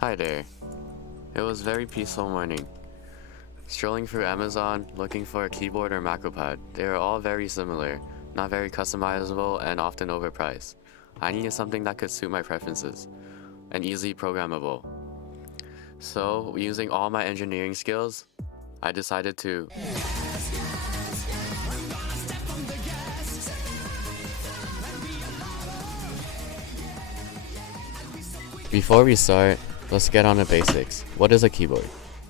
Hi there. It was a very peaceful morning. Strolling through Amazon, looking for a keyboard or Macropad. They are all very similar, not very customizable, and often overpriced. I needed something that could suit my preferences, and easily programmable. So, using all my engineering skills, I decided to Before we start, let's get on the basics. What is a keyboard?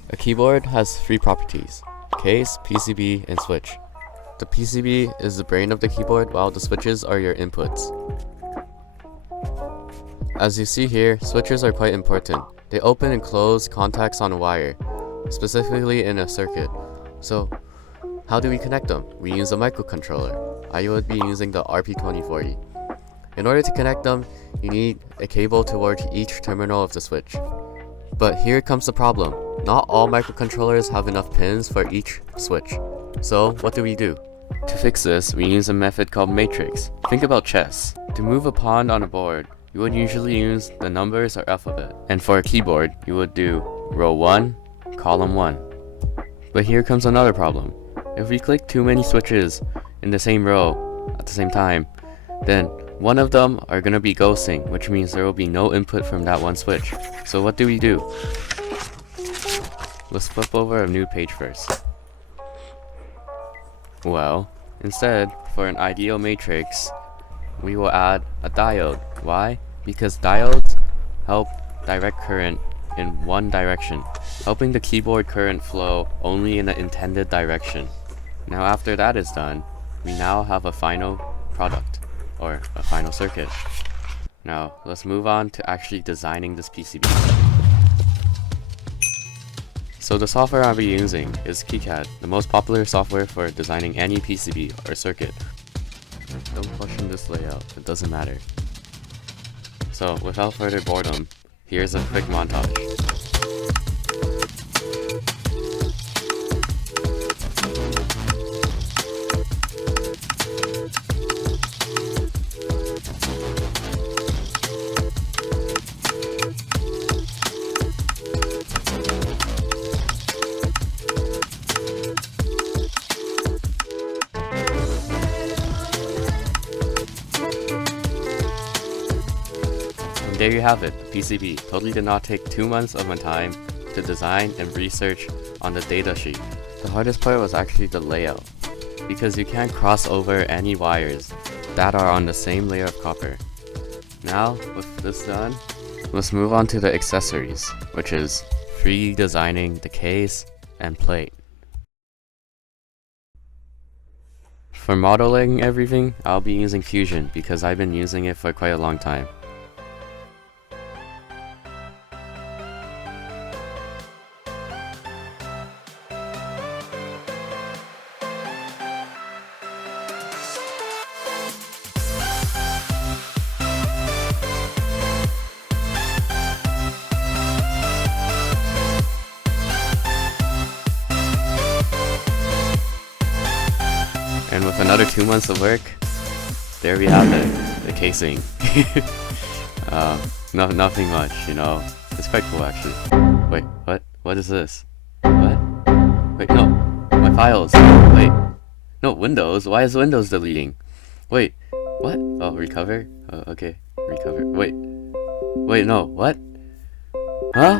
A keyboard has three properties: case, PCB, and switch. The PCB is the brain of the keyboard, while the switches are your inputs. As you see here, switches are quite important. They open and close contacts on a wire, specifically in a circuit. So, how do we connect them? We use a microcontroller. I would be using the RP2040. In order to connect them, you need a cable towards each terminal of the switch. But here comes the problem. Not all microcontrollers have enough pins for each switch. So what do? To fix this, we use a method called matrix. Think about chess. To move a pawn on a board, you would usually use the numbers or alphabet. And for a keyboard, you would do row 1, column 1. But here comes another problem. If we click too many switches in the same row at the same time, then one of them are gonna be ghosting, which means there will be no input from that one switch. So what do? Let's flip over a new page first. Well, instead, for an ideal matrix, we will add a diode. Why? Because diodes help direct current in one direction, helping the keyboard current flow only in the intended direction. Now after that is done, we now have a final product, or a final circuit. Now, let's move on to actually designing this PCB. So the software I'll be using is KiCad, the most popular software for designing any PCB or circuit. Don't question this layout, it doesn't matter. So, without further boredom, here's a quick montage. There you have it, the PCB. Totally did not take 2 months of my time to design and research on the datasheet. The hardest part was actually the layout, because you can't cross over any wires that are on the same layer of copper. Now, with this done, let's move on to the accessories, which is redesigning the case and plate. For modeling everything, I'll be using Fusion because I've been using it for quite a long time. And with another 2 months of work, there we have it, the casing. Nothing much, you know. It's quite cool actually. Wait, what? What is this? What? Wait, no. My files. Wait. No, Windows? Why is Windows deleting? Wait, what? Oh, recover? Okay, recover. Wait. Wait, no, what? Huh?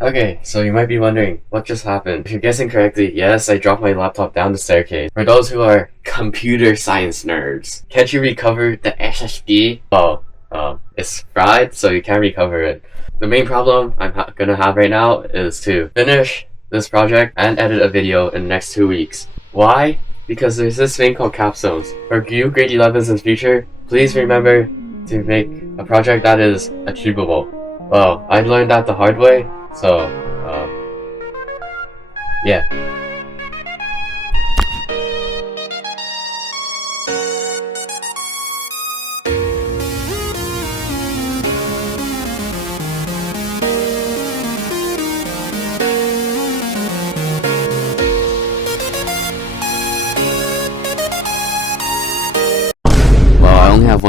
Okay, so you might be wondering, what just happened? If you're guessing correctly, yes, I dropped my laptop down the staircase. For those who are computer science nerds, can't you recover the SSD? It's fried, so you can't recover it. The main problem I'm gonna have right now is to finish this project and edit a video in the next 2 weeks. Why? Because there's this thing called capstones. For you grade 11s in the future, please remember to make a project that is achievable. Well, I learned that the hard way. So, yeah.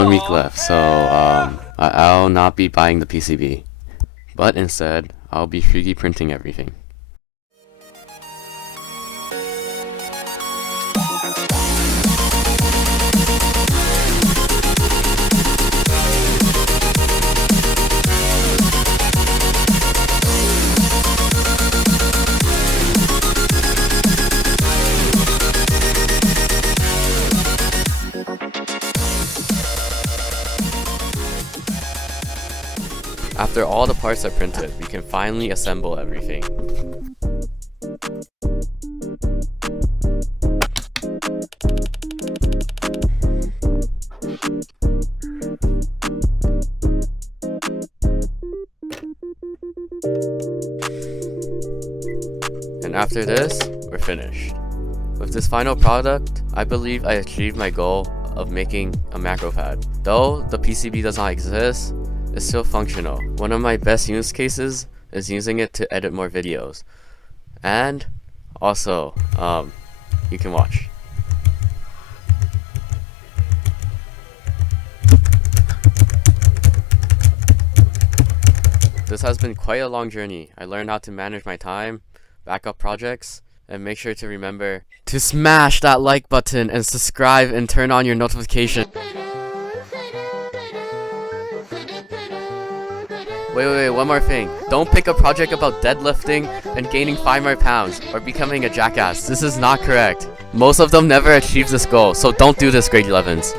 1 week left, so I'll not be buying the PCB. But instead, I'll be 3D printing everything. After all the parts are printed, we can finally assemble everything. And after this, we're finished. With this final product, I believe I achieved my goal of making a Macropad. Though the PCB does not exist, it's still functional. One of my best use cases is using it to edit more videos. And also, you can watch. This has been quite a long journey. I learned how to manage my time, back up projects, and make sure to remember to smash that like button and subscribe and turn on your notification. Wait, one more thing. Don't pick a project about deadlifting and gaining 5 more pounds or becoming a jackass. This is not correct. Most of them never achieve this goal, so don't do this, grade 11s.